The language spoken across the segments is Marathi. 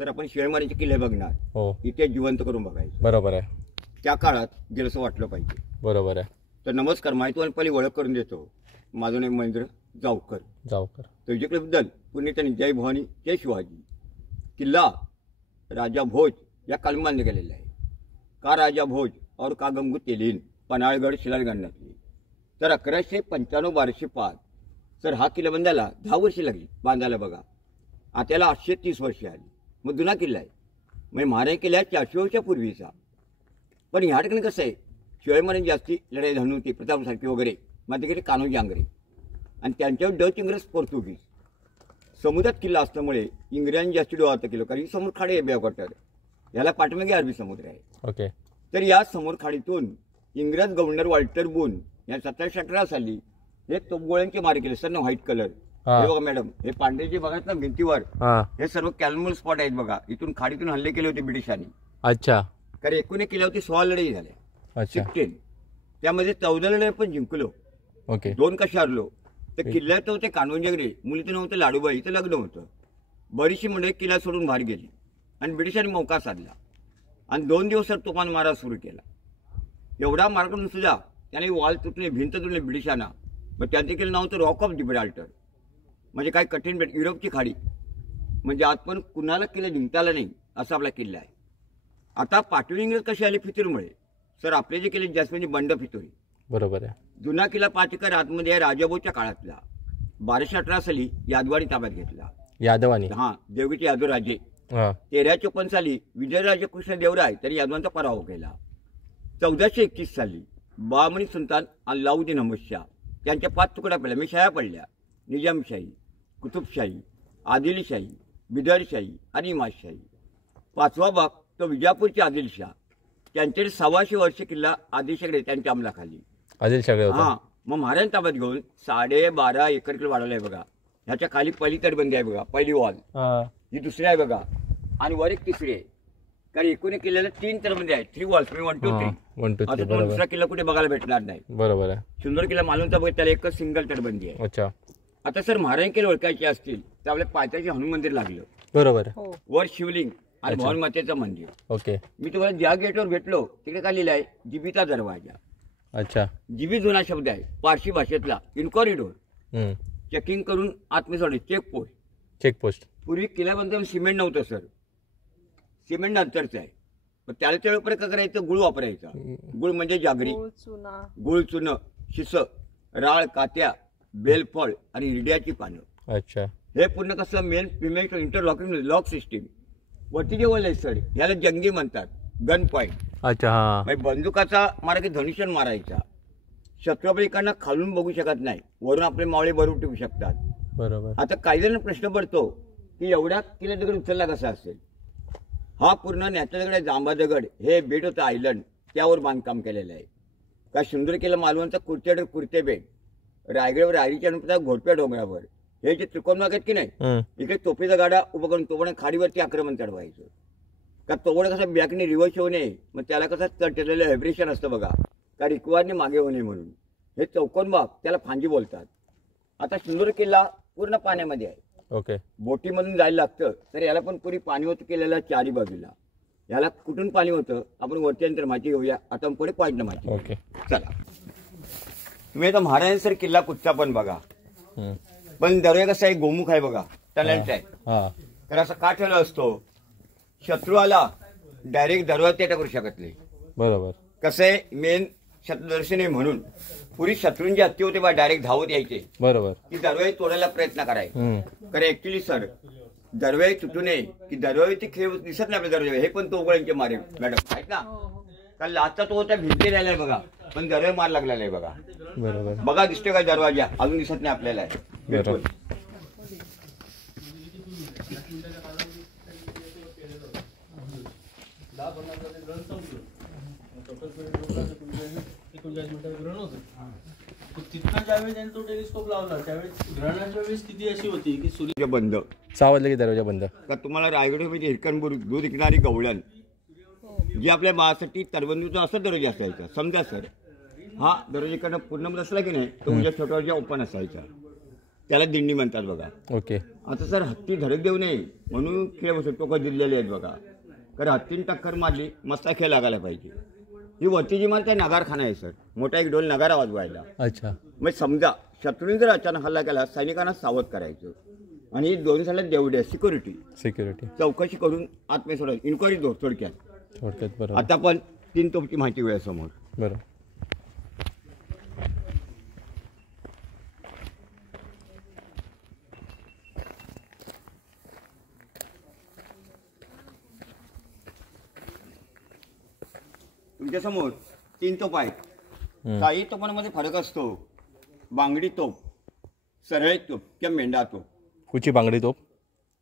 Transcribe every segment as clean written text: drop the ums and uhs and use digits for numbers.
तर आपण शिवाजीमारांचे किल्ले बघणार, हो इथे जिवंत करून बघायचं. बरोबर आहे. त्या काळात गेलं असं वाटलं पाहिजे. बरोबर आहे. तर नमस्कार, माहिती तुम्हाला पहिली ओळख करून देतो. माझं नाव महेंद्र जावकर. तर विजयबद्दल पुणे त्यांनी जय भवानी जय शिवाजी. किल्ला राजा भोज या काळी बांधले गेलेला आहे. का राजा भोज और का गंगू तेलीन, पन्हाळगड शिलारगणातली. तर 1195-1205 सर हा किल्ला बांधायला 10 वर्षे लागली बांधायला बघा. आता याला 830 वर्षे आली. मग जुना किल्ला आहे, म्हणजे महाराज किल्ला 400 वर्षापूर्वीचा. पण ह्या ठिकाणी कसं आहे, शिवाजी महाराज जास्ती लढाई झाली होती, प्रतापसारखी वगैरे. माझ्या तिकडे कान्होजी आंग्रे आणि त्यांच्यावर डच, इंग्रज, पोर्तुगीज. समुद्रात किल्ला असल्यामुळे इंग्रजांनी जास्ती डोळा केलं, कारण समोर खाडी आहे बेवकटर, याला पाठीमागे अरबी समुद्र आहे. ओके. तर या समोर खाडीतून इंग्रज गव्हर्नर वॉल्टर बून या 1718 साली हे तोफगोळ्यांचे मारे केले. सर ना व्हाईट कलर हे बघा मॅडम, हे पांढरे जे बघायत ना भिंतीवर, हे सर्व कॅनमोल स्पॉट आहेत बघा. इथून खाडीतून हल्ले केले होते ब्रिटिशांनी. अच्छा. कारण एकूण एक किल्ल्यावरती 16 लढाई झाल्या, 16. त्यामध्ये 14 लढाई पण जिंकलो. ओके. 2 कशा हरलो. तर किल्ल्यात होते कान्होजी, मुलीचं नव्हतं लाडूबाई, इथं लग्न होतं. बरीचशी मंडळी किल्ला सोडून बाहेर गेली आणि ब्रिटिशांनी मौका साधला आणि 2 दिवस सर तुफान मारा सुरू केला. एवढा मार करून सुद्धा त्याने वॉल तुटले, भिंत तुटले ब्रिटिशांना. मग त्यांचे केलं नाव होतं रॉक ऑफ जिब्राल्टर, म्हणजे काय कठीण बेट, युरोपची खाडी. म्हणजे आज पण कुणाला किल्ला जिंकता आला नाही असा आपला किल्ला आहे. आता पाठवी इंग्रज कशी आली, फितुरीमुळे. सर आपले जे किल्ले जास्त म्हणजे बंड फितुरी. बरोबर आहे. जुना किल्ला 5 एकर आतमध्ये आहे, राजाभाऊच्या काळातला. 1218 साली यादवाडी ताब्यात घेतला. यादवानी. हा, देवगीचे यादव राजे. 1354 साली विजयराजे कृष्णदेवराय त्यांनी यादवांचा पराभव केला. 1421 साली बामणी सुलतान अल्लाउद्दीन अहमद शाह त्यांच्या 5 तुकड्या पडल्या, मी शाया पडल्या. निजामशाही, कुतुबशाही, आदिलशाही, बिदरशाही आणि इमादशाही. 5वा भाग तो विजापूरचे आदिलशाह, त्यांचे 600 वर्ष किल्ला आदिलशाहीकडे त्यांच्या अंमलाखाली. हा, मग महाराज ताब्यात घेऊन 12.5 एकर किल्ला वाढवलाय बघा. ह्याच्या खाली पहिली तटबंदी आहे बघा, पहिली वॉल. ही दुसरी आहे बघा आणि वर एक तिसरी आहे. कारण एकूण किल्ल्याला 3 तटबंदी आहेत, 3 वॉल्स, 1 2 3. आता तुम्हाला दुसरा किल्ला कुठे बघायला भेटणार नाही. बरोबर आहे. सुंदर किल्ला मालवणचा बघ, त्याला एकच सिंगल तटबंदी आहे. अच्छा. आता सर महाराज किल्ले ओळखायचे असतील तर आपल्या पायथ्याशी हनुमान मंदिर लागलं. बरोबर. वर शिवलिंग आणि भवानी मातेचं मंदिर. ओके. मी तुम्हाला ज्या गेटवर भेटलो तिकडे काय लिहिलं आहे, जिबीचा दरवाजा. अच्छा. जिबी जुना शब्द आहे पारशी भाषेतला. इन कॉरिडोर, चेकिंग करून आतमध्ये सोडले, चेकपोस्ट. पूर्वी किल्ल्याबद्दल सिमेंट नव्हतं सर, सिमेंट नंतरचं आहे. पण त्याला त्यावेळेपर्यंत काय करायचं, गुळ वापरायचा. गुळ म्हणजे जागरी, गुळ, चुनं, शिस, राळ, कात्या, बेलफळ आणि हिरड्याची पानं. अच्छा. हे पूर्ण कसं main female interlocking lock system. वरती जे वळ आहे सर, ह्याला जंगी म्हणतात, गन पॉईंट. अच्छा. हा, बंदुकाचा मारा की धनुष्यन मारायचा. शत्रुपलीकडनं खालून बघू शकत नाही, वरून आपले मावळे बरोबर टिकू शकतात. बरोबर. आता काही जण प्रश्न पडतो की एवढ्या किल्ला दगड उचलला कसा असेल. हा पूर्ण नॅचरल दगड आहे, जांभा दगड. हे बेट होतं आयलंड, त्यावर बांधकाम केलेलं आहे. का सुंदर किल्ला मालवणचा कुर्ते बेट, रायगडवर रायरीच्या घोटप्या डोंगरावर हे जे त्रिकोण आहेत की नाही, इकडे तोफेचा गाडा उभा करून तोफाने खाडीवरती आक्रमण चढवायचं. का तोफा कसं बॅकने रिव्हर्स होऊ नये, मग त्याला कसं चढलेलं व्हायब्रेशन असतं बघा, का रिक्वायरने मागे होऊ नये म्हणून. हे चौकोन भाग त्याला फांजी बोलतात. आता सुंदर किल्ला पूर्ण पाण्यामध्ये आहे. ओके. बोटीमधून जायला लागतं. तर याला पण पुरी पाणी होतं केलेलं 4ही बाजूला. याला कुठून पाणी होतं आपण वरती नंतर माहिती घेऊया. आता पुढे पॉईंट माहिती. ओके. चला, तुम्ही आता महाराज सर किल्ला कुठचा पण बघा, पण दरवाजा कसा आहे, गोमुख आहे बघा, टनलचा आहे. तर असं का ठेवला असतो, शत्रू आला डायरेक्ट दरवाजा त्या करू शकत नाही. बरोबर. कसं आहे, मेन शत्रुदर्शन आहे म्हणून पुरी शत्रूंची हत्या होते बा, डायरेक्ट धावत यायचे. बरोबर. की दरवाजे तोडायला प्रयत्न करायचे. कारण ऍक्च्युली सर दरवाजे तुटू नये की दरवाजे खेळ दिसत नाही आपल्या दरवाजे, हे पण तोफगोळ्यांचे मारे मॅडम आहेत ना. कारण लाचचा तो त्या भिंती राहिलाय बघा, पण दरवाजे मार लागलेला आहे बघा. बरोबर. बघा दिसतोय का दरवाजा, अजून दिसत नाही आपल्याला. बरोबर. तिथनं ज्यावेळी त्यांनी तो टेलिस्कोप लावला त्यावेळेस ग्रहणाच्या वेळेस स्थिती अशी होती की सूर्य बंद, 6 वाजले की दरवाजा बंद. का तुम्हाला रायगडमध्ये हिरकणबूर दूध विकणारी गवळण जी आपल्या बाळासाठी तरबंदीचा असा दरवाजा असायचा. समजा सर, हा दरवाजाकडनं पूर्ण बसला की नाही तो उद्या छोटा ओपन असायचा. त्याला दिंडी म्हणतात बघा. ओके. आता सर हत्ती धडक देऊ नये म्हणून खेळ बसतो टोकं दिलेले आहेत बघा. कारण हत्तीने टक्कर मारली मस्ता खेळ लागायला पाहिजे. ही वरती जी मारते नगारखाना आहे सर, मोठा एक ढोल नगारा वाजवायला. अच्छा. मग समजा शत्रूने जर अचानक हल्ला केला सैनिकांना सावध करायचं आणि 2 साला देवड्या सिक्युरिटी चौकशी करून आत्मे सोडायचं. इन्क्वायरी थोडक्यात. बरोबर. आता पण 3 तोपची माहिती वेळेसमोर. बरोबर. तुमच्या समोर 3 तोफ आहेत. काही तोफांमध्ये फरक असतो. बांगडी तोफ, सरळ तोफ किंवा मेंढा तोफ. कुठची बांगडी तोफ?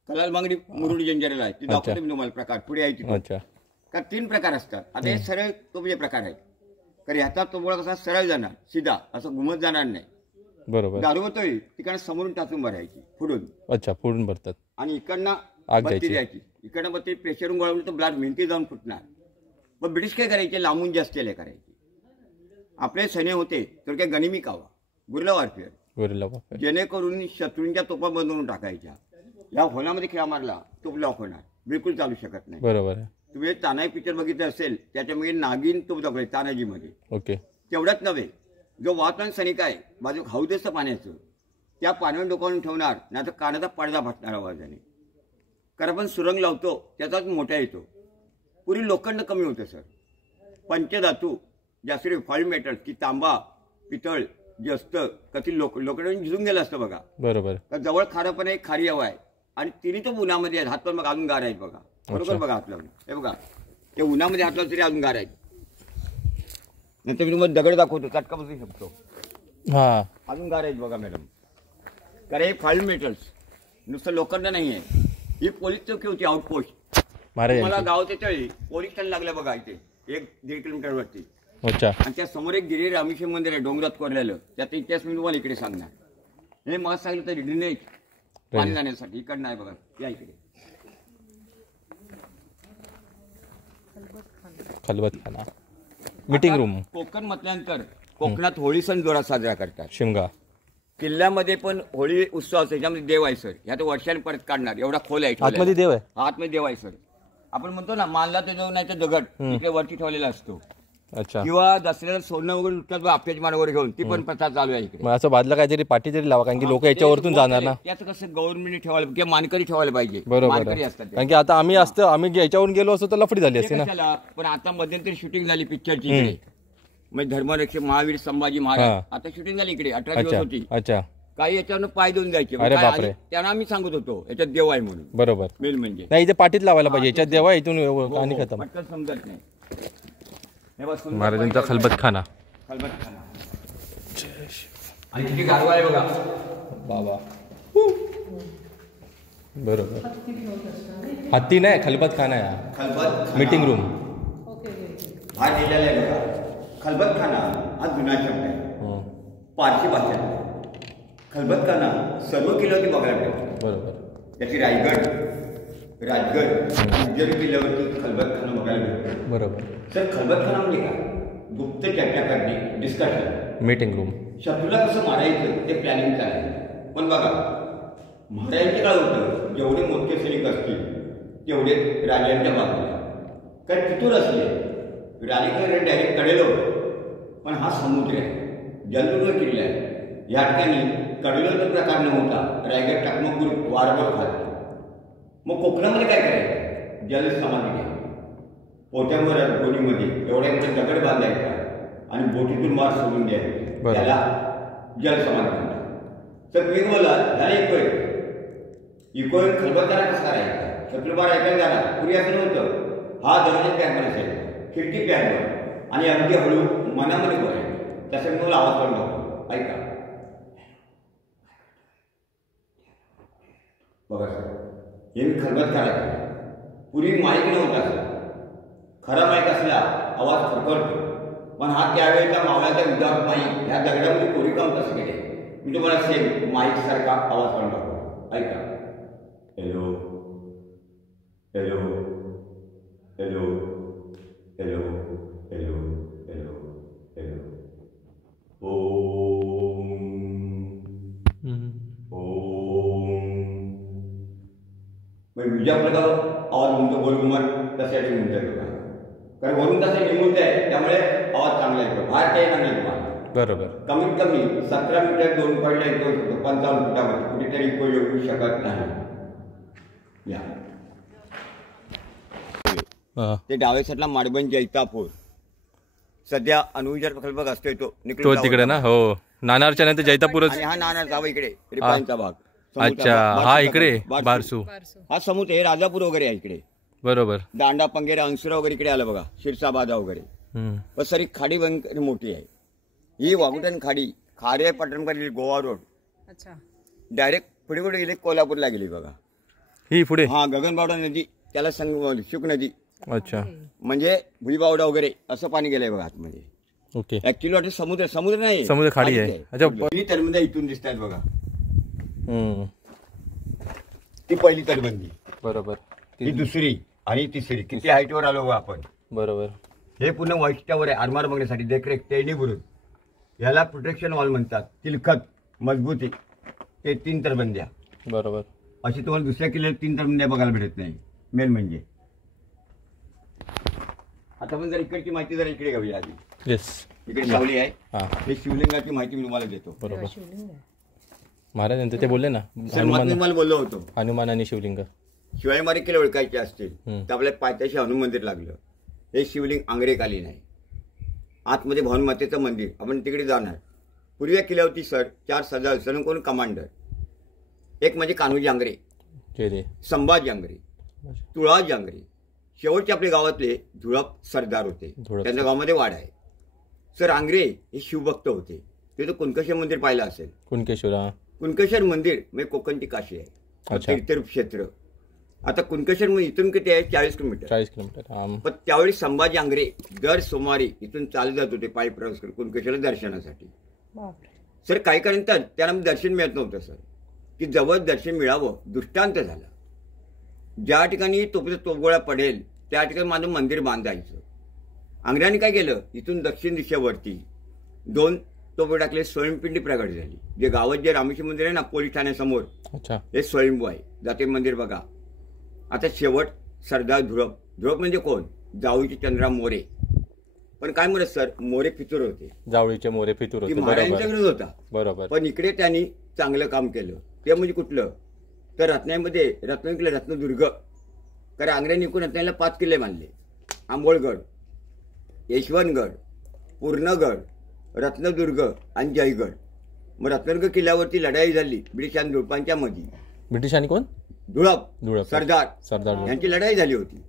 कलाल बांगडी मुरुड जंजरेला आहे. ती दाखवतो मी तुम्हाला प्रकार पुढे आहे ती. अच्छा. का 3 प्रकार असतात. आता हे सरळ तोफचे प्रकार आहेत. कारण ह्याचा तोफगोळा कसा सरळ जाणार, सीधा असं घुमत जाणार नाही. बरोबर. दारू होतोय तिकडनं समोरून टाचून भरायची पुढून. अच्छा, फोडून भरतात. आणि इकडनं आग बत्ती द्यायची. इकडनं बत्ती प्रेशरून गोळवली तर ब्लाड भिंती जाऊन फुटणार. मग ब्रिटिश काय करायचे, लांबून जास्त केले करायचे. आपले सैन्य होते तर काय गनिमी कावा, गुरिल्ला वॉरफेअर, जेणेकरून शत्रूंच्या तोफा बंदवून टाकायच्या. या होण्यामध्ये खेळा मारला तोफ लॉक होणार, बिलकुल चालू शकत नाही. बरोबर आहे. तुम्ही तानाजी पिक्चर बघितलं असेल, त्याच्यामध्ये नागिन तोफ दाखवली तानाजीमध्ये. ओके. तेवढंच नव्हे, जो वाहतूक सैनिक आहे बाजू हौद असतं पाण्याचं, त्या पाण्यावर डोकावून ठेवणार, नाही तर कानाचा पडदा फाटणार आवाजाने. कारण आपण सुरंग लावतो त्याचाच मोठा येतो. पुरी लोखंड कमी होतं सर. पंचधातू जास्त रिफाईंड मेटल्स की तांबा, पितळ जास्त कधी लोखंड झिजून गेलं असतं बघा. बरोबर. जवळ खारं पण एक खारी हवा आहे आणि तिन्ही तो उन्हामध्ये आहेत. हात पण बघा अजून गार आहेत बघा. बरोबर बघा हात लावून. हे बघा ते उन्हामध्ये हात लावून तरी अजून गार आहेत. नंतर मी तुम्हाला दगड दाखवतो, चटका बसू शकतो. हा, अजून गार आहेत बघा मॅडम. कारण हे फाईल्ड मेटल्स नुसतं लोखंड नाही आहे. ही पोलीस चौकी होती, आउटपोस्ट. मला गावाच्या तळी पोलीस स्टँड लागलं बघा इथे 1-1.5 किलोमीटरवरती. अच्छा. आणि त्या समोर एक गिरी रामेश्वर मंदिर आहे डोंगरात कोरलेलं. त्याचा इतिहास मी तुम्हाला इकडे सांगणार. हे मला सांगितलं तर ड्रेनेज पाणी जाण्यासाठी इकडनं आहे बघा. या इकडे खलबतखाना, मीटिंग रूम. कोकण म्हटल्यानंतर कोकणात होळी सण जोरात साजरा करतात. शिमगा किल्ल्यामध्ये पण होळी उत्सव असतो. त्याच्यामध्ये देव आहे सर. ह्या तर वर्षाने परत काढणार एवढा खोल आहे. आतमध्ये देव आहे. आतमध्ये देव आहे सर. आपण म्हणतो ना मानला तर देव नाही तर दगड इकडे वरती ठेवलेला असतो. अच्छा. किंवा दसऱ्याला सोनं वगैरे लुटतात आपल्याची मानावर घेऊन, ती पण प्रथा चालू आहे इकडे. असं बाजूला काहीतरी पाठी तरी लावा, कारण की लोक याच्यावरतून जाणार ना. त्याचं कसं गव्हर्नमेंटने ठेवायला किंवा मानकरी ठेवायला पाहिजे. बरोबर. कारण की आता आम्ही याच्यावरून गेलो असतो तर लफडी झाली असते ना. पण आता मध्यंतरी शूटिंग झाली पिक्चरची इकडे. म्हणजे धर्मरक्षक महावीर संभाजी महाराज आता शूटिंग झाली इकडे. 18 दिवस होती. अच्छा. काही याच्यावर पाय देऊन जायचे. त्यांना आम्ही सांगत होतो याच्यात देव आहे म्हणून. बरोबर. मेन म्हणजे नाही, इथे पाठीत लावायला पाहिजे. याच्यात देव आहे, इथून आणि खतम. पटकन समजत नाही. महाराजांचा खलबतखाना. आणि तिथे गारवा आहे बघा बाबा. बरोबर. हत्ती नाही, खलबतखाना आहे. Meeting room. हा लिहिलेला आहे बघा. खलबतखाना हा जुना शब्द आहे. पारशी भाषेत खलबतखाना सर्व किल्ल्यावरती बघायला मिळतो. बरोबर. त्याची राजगड किल्ल्यावरती खलबतखाना बघायला मिळतो. बरोबर. सर खलबतखाना म्हणजे काय? गुप्त चर्चा करणे, डिस्कशन. Meeting room. शत्रूला कसं मारायचं ते प्लॅनिंग चालेल. पण बघा महाराजांचे काय होतं, जेवढे मोठे सैनिक असतील तेवढे राजांच्या बाजूला. कारण तिथून असले राणीकडे डायरेक्ट कडेलो, पण हा समुद्र आहे, जलदुर्ग किल्ला आहे. या ठिकाणी कडेलोचा प्रकार नव्हता. रायगड टाकमोग वारंवार खात. मग कोकणामध्ये काय करायचं? जलसमाधी घ्या. पोट्यावर गोणीमध्ये एवढ्या मोठे दगड बांधायचा आणि बोटीतून मार सोडून द्यायचा. त्याला जलसमाधी म्हणतात. तर मी बोला झाले इकोय खलबतखाना कसा करायचा? शत्रुबार ऐकायला जाणार. पूर्वी असं नव्हतं. हा दरवाजा पॅकवर असायचा, खिडकी पॅकवर, आणि अगदी हळू मनामध्ये बोलायचं. तसं मी मला आवाज काढून दाखवतो. ऐका बघा सर, हे मी खलबतखाना केला. पूर्वी माईक नव्हता सर. खरा माईक असला आवाज फरफडतो. पण हा त्यावेळेचा मावळ्याचा विदाउट माईक ह्या दगडामध्ये कोरी काम कसं केले मी तुम्हाला सेम माईक सारखा आवाज काढून दाखवतो. ऐका. Hello hello hello hello hello hello hello. ओम ओम गोलघुमर तशाची उंच आहे बघा. कारण वरून तसं निमुळत आहे त्यामुळे आवाज चांगला येतो. बाहेर काही नाही तुम्हाला. बरोबर. कमीत कमी 17 मीटर 2 पॉईंटला येतो 55 फुटावर कुठेतरी इको येऊ शकत नाही. या ते डाव्या साईडला माडबन जैतापूर सध्या अणुविचार प्रकल्प असतोय तो तिकडे ना. हो नानारच्या नंतर जैतापूरच. आणि हा नाणार गाव इकडे रिपाईनचा भाग. अच्छा हा इकडे बारसू. हा समुद्र हे राजापूर वगैरे आहे इकडे. बरोबर. दांडा पंगेरा अंसुरा वगैरे इकडे आलं बघा. शिरसाबादा वगैरे. पण सर ही खाडी भयंकर मोठी आहे. ही वाघुटण खाडी खारे पटणकडील गोवा रोड डायरेक्ट पुढे पुढे गेले कोल्हापूरला गेली बघा. ही पुढे हा गगनबावडा नदी त्याला शुक नदी. अच्छा म्हणजे भुईबावडा वगैरे असं पाणी गेलंय बघा आतमध्ये. ओके. ऍक्च्युअली वाटतं समुद्र नाही समुद्र खाडी आहे. पहिली तटबंदी इथून दिसतात बघा. ती पहिली तटबंदी. बरोबर. ही दुसरी आणि तिसरी. किती हाईटवर आलो बघा आपण. बरोबर. हे पूर्ण वैशिष्ट्यावर आहे आरमार बघण्यासाठी देखरेख तेणी बुरुज. याला प्रोटेक्शन वॉल म्हणतात. तिलखत मजबूती ते 3 तटबंद्या. बरोबर. अशी तुम्हाला दुसऱ्या किल्ल्यात 3 तटबंद्या बघायला भेटत नाही. मेन म्हणजे आता पण जर इकडची माहिती जरा इकडे घेऊया आधी. येस. इकडे सावली आहे. हे शिवलिंगाची माहिती मी तुम्हाला देतो. बरोबर. महाराज ते बोलले ना मला बोललो होतो हनुमान आणि शिवलिंग. शिवाय मारी किल्ले ओळखायचे असतील तर आपल्या पायथ्याशी हनुमान मंदिर लागलं. हे शिवलिंग आंग्रेकालीन आहे. आतमध्ये भानुमातेचं मंदिर. आपण तिकडे जाणार. पूर्वी किल्ल्यावरती सर 4 सदर सर कोण कमांडर. एक म्हणजे कान्होजी आंग्रे, संभाजी आंग्रे, तुळाजी आंग्रे. शेवटचे आपल्या गावातले धुळप सरदार होते. त्यांच्या गावामध्ये वाडा आहे. सर आंग्रे हे शिवभक्त होते. ते तर कुणकेश्वर मंदिर पाहिलं असेल. कुणकेश्वर मंदिर म्हणजे कोकणची काशी आहे. तीर्थरूप क्षेत्र. आता कुणकेश्वर इथून किती आहे 40 किलोमीटर. 40 किलोमीटर. पण त्यावेळी संभाजी आंग्रे दर सोमवारी इथून चालत जात होते पायी प्रवास करून कुणकेश्वरला दर्शनासाठी. सर काही काळानंतर त्यांना दर्शन मिळत नव्हतं सर. की जवळ दर्शन मिळावं दृष्टांत झाला. ज्या ठिकाणी तोफगोळा पडेल त्या ठिकाणी माझं मंदिर बांधायचं. आंग्र्यांनी काय केलं इथून दक्षिण दिशेवरती 2 तोफे टाकले. स्वयंपिंडी प्रगट झाली. जे गावात जे रामेश्वर मंदिर आहे ना पोलीस ठाण्यासमोर हे स्वयंभू आहे. जाते मंदिर बघा. आता शेवट सरदार धुळप. धुळप म्हणजे कोण जावळीचे चंद्रराव मोरे. पण काय म्हणत सर मोरे फितूर होते. जावळीचे मोरे फितूर होते. महाराजांच्याकडे होता. बरोबर. पण इकडे त्यांनी चांगलं काम केलं. ते म्हणजे कुठलं तर रत्नागिरीमध्ये रत्नागिरीला रत्नदुर्ग. कारण आंग्र्यांनी एकूण रत्नागिरीला 5 किल्ले बांधले. आंबोळगड, यशवंतगड, पूर्णगड, रत्नदुर्ग आणि जयगड. मग रत्नदुर्ग किल्ल्यावरती लढाई झाली ब्रिटिश आणि धुळपांच्या मध्ये. ब्रिटिशांनी कोण धुळप सरदार यांची लढाई झाली होती.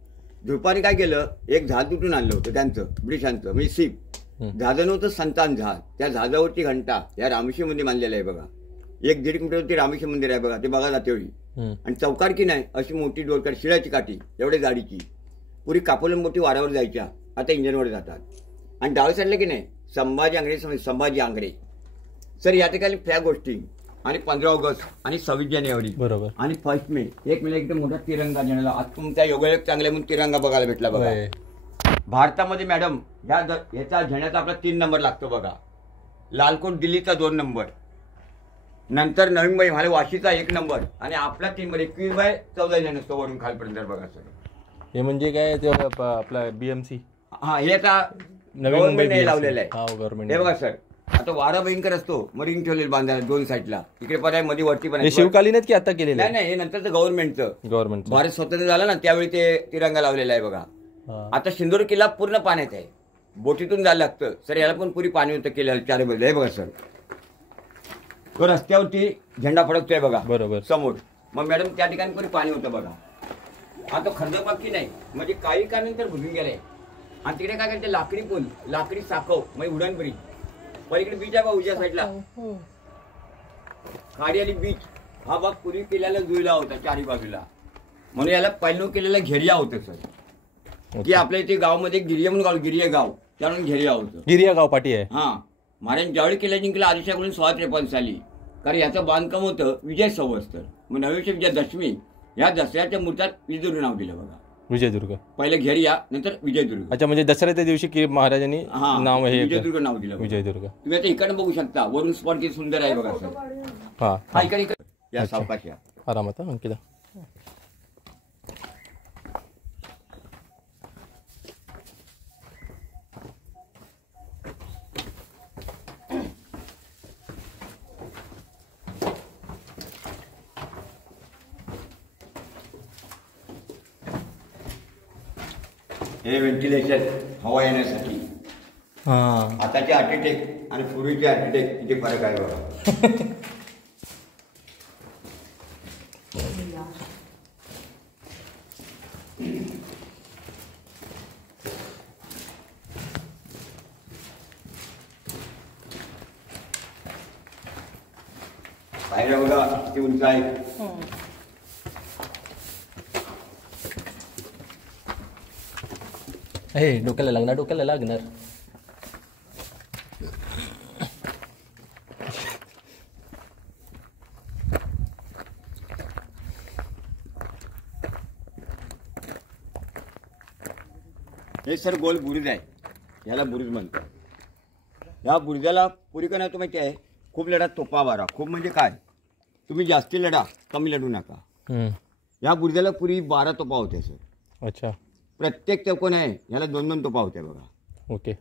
धुळपाने काय केलं एक जहाज तुटून आणलं होतं त्यांचं ब्रिटिशांचं म्हणजे सीप. जहाज नव्हतं संतान जहाज. त्या जहाजावरती घंटा या रामेश्वर मंदिर बांधलेलं आहे बघा. 1-1.5 किलोमीटरवरती रामेश्वर मंदिर आहे बघा. ते बघा जातेवेळी. आणि चौकार की नाही अशी मोठी डोरकर शिळाची काठी एवढ्या जाडीची. पुरी कापोलन मोठी वाऱ्यावर जायच्या. आता इंजिनवर जातात. आणि डाव्या साईडला की नाही संभाजी आंग्रे. सर या ठिकाणी त्या गोष्टी आणि 15 ऑगस्ट आणि 26 जानेवारी बरोबर आणि 1 मे 1 मेला एकदम मोठा तिरंगा झेंडा. आज तुमच्या योगायोग चांगल्या म्हणून तिरंगा बघायला भेटला बघा. भारतामध्ये मॅडम ह्याचा झेंड्याचा आपला 3 नंबर लागतो बघा. लालकोट दिल्लीचा 2 नंबर. नंतर नवी मुंबई मला वाशीचा 1 नंबर. आणि आपला 3 नंबर 21/14 झेंडा असतो वरून खालपर्यंत बघा सर. हे म्हणजे काय ते आपला BMC. हा हे आता नवी मुंबई लावलेलं आहे गव्हर्नमेंट. हे बघा सर आता वारा भयंकर असतो. मग रिंग ठेवलेलं बांधायला 2 साईडला. इकडे पर्याय मध्ये वरती पण शिवकालीन आहेत की आता केलेलं नाही हे नंतरचं गव्हर्नमेंटचं. भारत स्वतंत्र झाला ना त्यावेळी ते तिरंगा लावलेला आहे बघा. आता सिंधुदुर्ग किल्ला पूर्ण पाण्यात आहे. बोटीतून जायला लागतं सर. याला पण पुरी पाणी होतं केलेलं 4 बाजूला. हे बघा सर तो रस्त्यावरती झेंडा फडकतोय बघा बरोबर समोर. मग मॅडम त्या ठिकाणी पुरी पाणी होतं बघा. आता खर्दपाकी नाही म्हणजे काही काळानंतर भुजून गेलंय. आणि तिकडे काय करते लाकडी पूल लाकडी साखव म्हणजे उड्डाण ब्रिज. पलीकडे बीच आहे बा उजव्या साईडला खाडी बीच. हा भाग पूर्वी केलेला जुळला होता 4ही बाजूला. म्हणून याला पहिलं केलेला घेरिया होतं सर. की आपल्या इथे गावामध्ये गिरिया म्हणून गाव गिरिया गाव त्यामुळे घेरिया होतं. गिरिया गाव पाठी आहे. हा महाराज ज्यावेळी किल्ला जिंकला आदिशाकडून 1653 साली. कारण याचं बांधकाम होतं विजय संवत्सर. मग नवीन विजयादशमी या दसऱ्याच्या मुहूर्तात विजयदुर्ग नाव दिलं बघा. विजयदुर्ग पहिले घेरिया नंतर विजयदुर्ग. अच्छा म्हणजे दसऱ्याच्या दिवशी की महाराजांनी नाव हे विजयदुर्ग नाव दिलं. विजयदुर्ग तुम्ही आता इकडे बघू शकता. वरून स्पॉट किती सुंदर आहे बघा सर. हा इकडे या सावकाश या आरामात अंकिता. हे व्हेंटिलेशन हवा येण्यासाठी. हां आताचे आर्किटेक्ट आणि पूर्वीचे आर्किटेक्ट किती फरक आहे बघा. पायऱ्या बघा किती उंच आहे. हे डोक्याला लागणार. हे सर गोल बुरुज आहे, याला बुरुज म्हणतात. या बुरुजाला पुरी का नाही तो माहिती आहे, खूप लढा तोपा मारा. खूप म्हणजे काय, तुम्ही जास्ती लढा कमी लढू नका. या बुरुजाला पुरी 12 तोपा होत्या सर. अच्छा. प्रत्येक चौकोन आहे याला 2-2 तोपा होत्या बघा. ओके.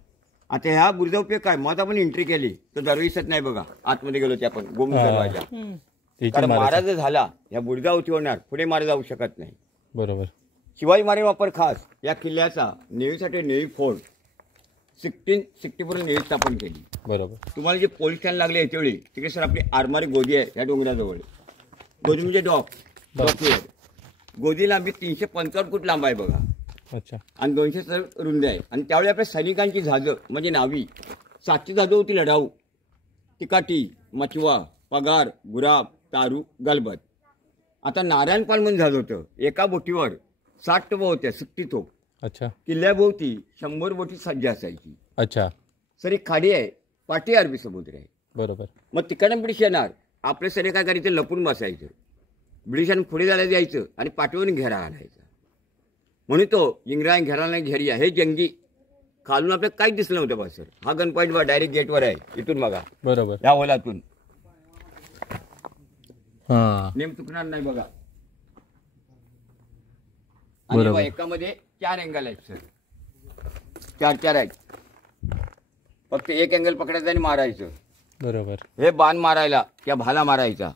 आता ह्या बुरुजा उपयोग काय, मग आपण एंट्री केली तर दरवेळीसच नाही बघा, आतमध्ये गेलो ते आपण गोम दरवाजा. कारण मारा जर झाला या बुरुजा उती होणार, पुढे मारा जाऊ शकत नाही. बरोबर. शिवाजी महाराज वापर खास या किल्ल्याचा नेव्हीसाठी नेव्ही फोर्ट 1664 नेव्ही स्थापन केली. बरोबर. तुम्हाला जे पोलीस स्टँड लागले याच्यावेळी तिकडे सर आपली आरमारी गोदी आहे या डोंगराजवळ. गोदी म्हणजे डॉक. गोदी लांबी 355 फूट लांब आहे बघा. अच्छा. आणि 200 सर रुंद आहे. आणि त्यावेळी आपल्या सैनिकांची जहाजं म्हणजे नावी 700 जहाजं होती लढाऊ. तिकाटी, मचवा, पगार, गुराब, तारू, गलबत. आता नारायणपाल म्हणून जहाज होतं, एका बोटीवर 60 तोफा होत्या, 60 तोफ. अच्छा. किल्ल्याभोवती 100 बोटी सज्ज असायची. अच्छा. सर एक खाडी आहे, पाठी अरबी समुद्र आहे. बरोबर. मग तिकडनं ब्रिटिश येणार, आपले सैनिक काय करायचं, लपून बसायचं. ब्रिटिशांनी पुढे जायला द्यायचं आणि पाठीवरून घेरा आणायचा. म्हणून तो इंग्रज घेराला घेरिया हे जंगी खालून आपल्याला काहीच दिसलं नव्हतं बा सर. हा गन पॉईंट बा डायरेक्ट गेटवर आहे, इथून बघा. बरोबर. या होलातून हां नेम चुकणार नाही बघा. आणि एकामध्ये 4 अँगल आहेत सर, 4 आहेत. फक्त एक अँगल पकडायचं आणि मारायचं. बरोबर. हे बाण मारायला किंवा भाला मारायचा.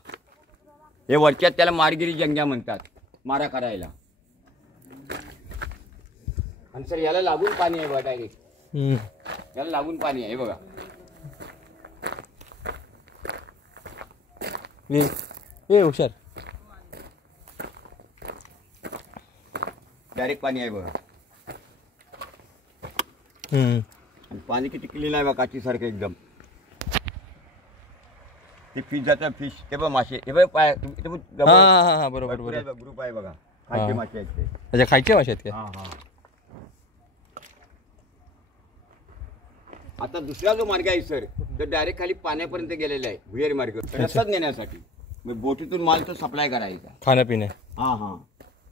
हे वरच्यात त्याला मारगिरी जंग्या म्हणतात, मारा करायला. आणि सर याला लागून पाणी आहे बघा, डायरेक्ट याला लागून पाणी आहे बघा. हुशार. डायरेक्ट पाणी आहे बघा. आणि पाणी किती क्लीन आहे बघा, काचीसारखं एकदम. ते फिश जातं, फिश ते बघ मासे, हे बघ पाय बरोबर. ग्रुप आहे बघा, खायचे मासे आहेत ते. अच्छा, खायचे मासे आहेत. हा. आता दुसरा जो मार्ग आहे सर, तर डायरेक्ट खाली पाण्यापर्यंत गेलेला आहे, भुयारी मार्ग, रसद नेण्यासाठी. बोटीतून माल तो सप्लाय करायचा, खाण्यापिणे. हा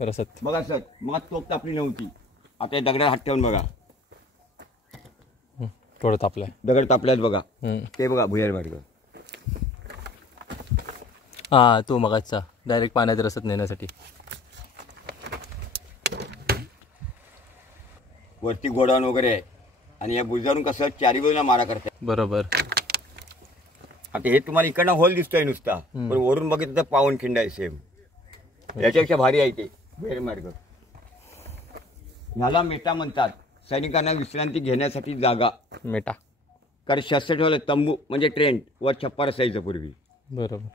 रसद. बघा सर, मग तोप तापली नव्हती, आता हे दगडात हात ठेवून बघा, थोडं तापलाय, दगड तापल्यात बघा. ते बघा भुयारी मार्ग. हा, तो मगाचा डायरेक्ट पाण्यात रसद नेण्यासाठी. वरती गोडाऊन वगैरे आहे. आणि या बुजारून कसं 4 बाजूला मारा करतात. बरोबर. आता हे तुम्हाला इकडनं होल दिसतोय नुसता, पण वरून बघितलं तर पावनखिंड आहे सेम. याच्यापेक्षा भारी आहे ते भुयारी मार्ग. ह्याला मेटा म्हणतात, सैनिकांना विश्रांती घेण्यासाठी जागा. मेटा. कारण शस्त्र ठेवलं तंबू म्हणजे ट्रेंट वर छप्पर असायचं पूर्वी. बरोबर.